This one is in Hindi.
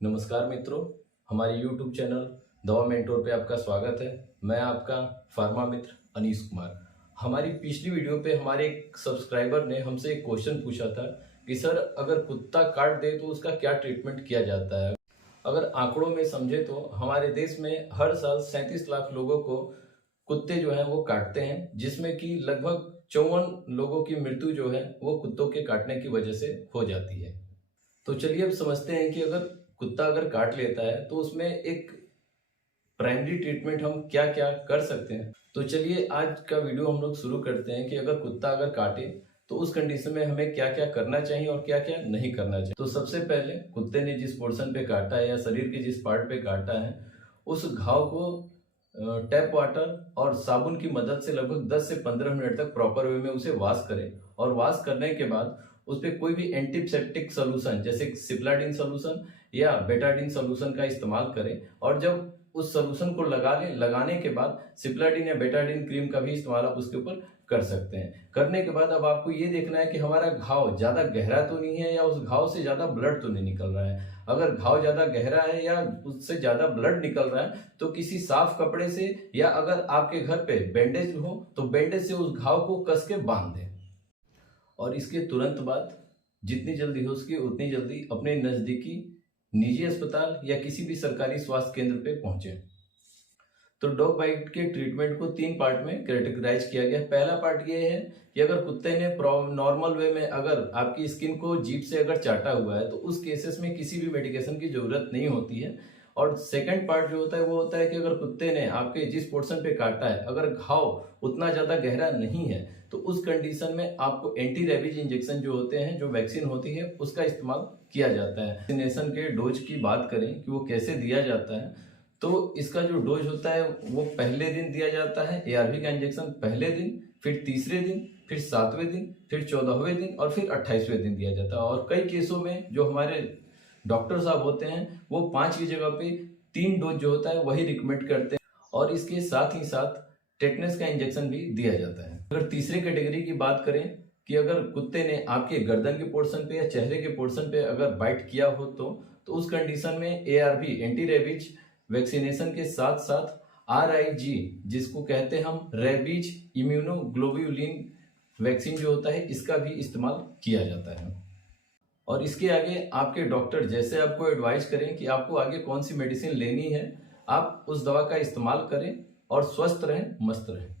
नमस्कार मित्रों, हमारे YouTube चैनल दवा मेंटोर पे आपका स्वागत है। मैं आपका फार्मा मित्र अनीश कुमार। हमारी पिछली वीडियो पे हमारे एक सब्सक्राइबर ने हमसे एक क्वेश्चन पूछा था कि सर अगर कुत्ता काट दे तो उसका क्या ट्रीटमेंट किया जाता है। अगर आंकड़ों में समझे तो हमारे देश में हर साल 37 लाख लोगों को कुत्ते जो हैं वो काटते हैं, जिसमें कि लगभग 54 लोगों की मृत्यु जो है वो कुत्तों के काटने की वजह से हो जाती है। तो चलिए अब समझते हैं कि अगर कुत्ता अगर काट लेता है तो उसमें एक प्राइमरी ट्रीटमेंट हम क्या क्या कर सकते हैं। तो चलिए आज का वीडियो हम लोग शुरू करते हैं कि अगर कुत्ता अगर काटे तो उस कंडीशन में हमें क्या क्या करना चाहिए और क्या क्या नहीं करना चाहिए। तो सबसे पहले कुत्ते ने जिस पोर्शन पे काटा है या शरीर के जिस पार्ट पे काटा है उस घाव को टैप वाटर और साबुन की मदद से लगभग 10 से 15 मिनट तक प्रॉपर वे में उसे वॉश करें। और वॉश करने के बाद उस पर कोई भी एंटीसेप्टिक सोल्यूशन जैसे सिप्लाडिन सोल्यूशन या बेटाडिन सोल्यूशन का इस्तेमाल करें। और जब उस सोल्यूशन को लगाने के बाद सिप्लाडिन या बेटाडिन क्रीम का भी इस्तेमाल आप उसके ऊपर कर सकते हैं। करने के बाद अब आपको ये देखना है कि हमारा घाव ज्यादा गहरा तो नहीं है या उस घाव से ज्यादा ब्लड तो नहीं निकल रहा है। अगर घाव ज्यादा गहरा है या उससे ज्यादा ब्लड निकल रहा है तो किसी साफ कपड़े से या अगर आपके घर पे बैंडेज हो तो बैंडेज से उस घाव को कस के बांध दें। और इसके तुरंत बाद जितनी जल्दी हो सके उतनी जल्दी अपने नजदीकी निजी अस्पताल या किसी भी सरकारी स्वास्थ्य केंद्र पे पहुंचे। तो डॉग बाइट के ट्रीटमेंट को 3 पार्ट में कैटेगराइज किया गया है। पहला पार्ट ये है कि अगर कुत्ते ने नॉर्मल वे में अगर आपकी स्किन को जीभ से अगर चाटा हुआ है तो उस केसेस में किसी भी मेडिकेशन की जरूरत नहीं होती है। और सेकंड पार्ट जो होता है वो होता है कि अगर कुत्ते ने आपके जिस पोर्शन पे काटा है अगर घाव उतना ज्यादा गहरा नहीं है तो उस कंडीशन में आपको एंटी रेबीज इंजेक्शन जो होते हैं, जो वैक्सीन होती है, उसका इस्तेमाल किया जाता है। वैक्सीनेशन के डोज की बात करें कि वो कैसे दिया जाता है तो इसका जो डोज होता है वो पहले दिन दिया जाता है। एआरवी का इंजेक्शन पहले दिन, फिर तीसरे दिन, फिर 7वें दिन, फिर 14वें दिन और फिर 28वें दिन दिया जाता है। और कई केसों में जो हमारे डॉक्टर साहब होते हैं वो 5 की जगह पे 3 डोज जो होता है वही रिकमेंड करते हैं। और इसके साथ ही साथ टेटनस का इंजेक्शन भी दिया जाता है। अगर तीसरी कैटेगरी की बात करें कि अगर कुत्ते ने आपके गर्दन के पोर्शन पे या चेहरे के पोर्शन पे अगर बाइट किया हो तो उस कंडीशन में एआरवी एंटी रेबीज वैक्सीनेशन के साथ साथ आरआईजी जिसको कहते हैं हम रेबीज इम्यूनोग्लोब्युलिन वैक्सीन जो होता है इसका भी इस्तेमाल किया जाता है। और इसके आगे आपके डॉक्टर जैसे आपको एडवाइस करें कि आपको आगे कौन सी मेडिसिन लेनी है, आप उस दवा का इस्तेमाल करें और स्वस्थ रहें, मस्त रहें।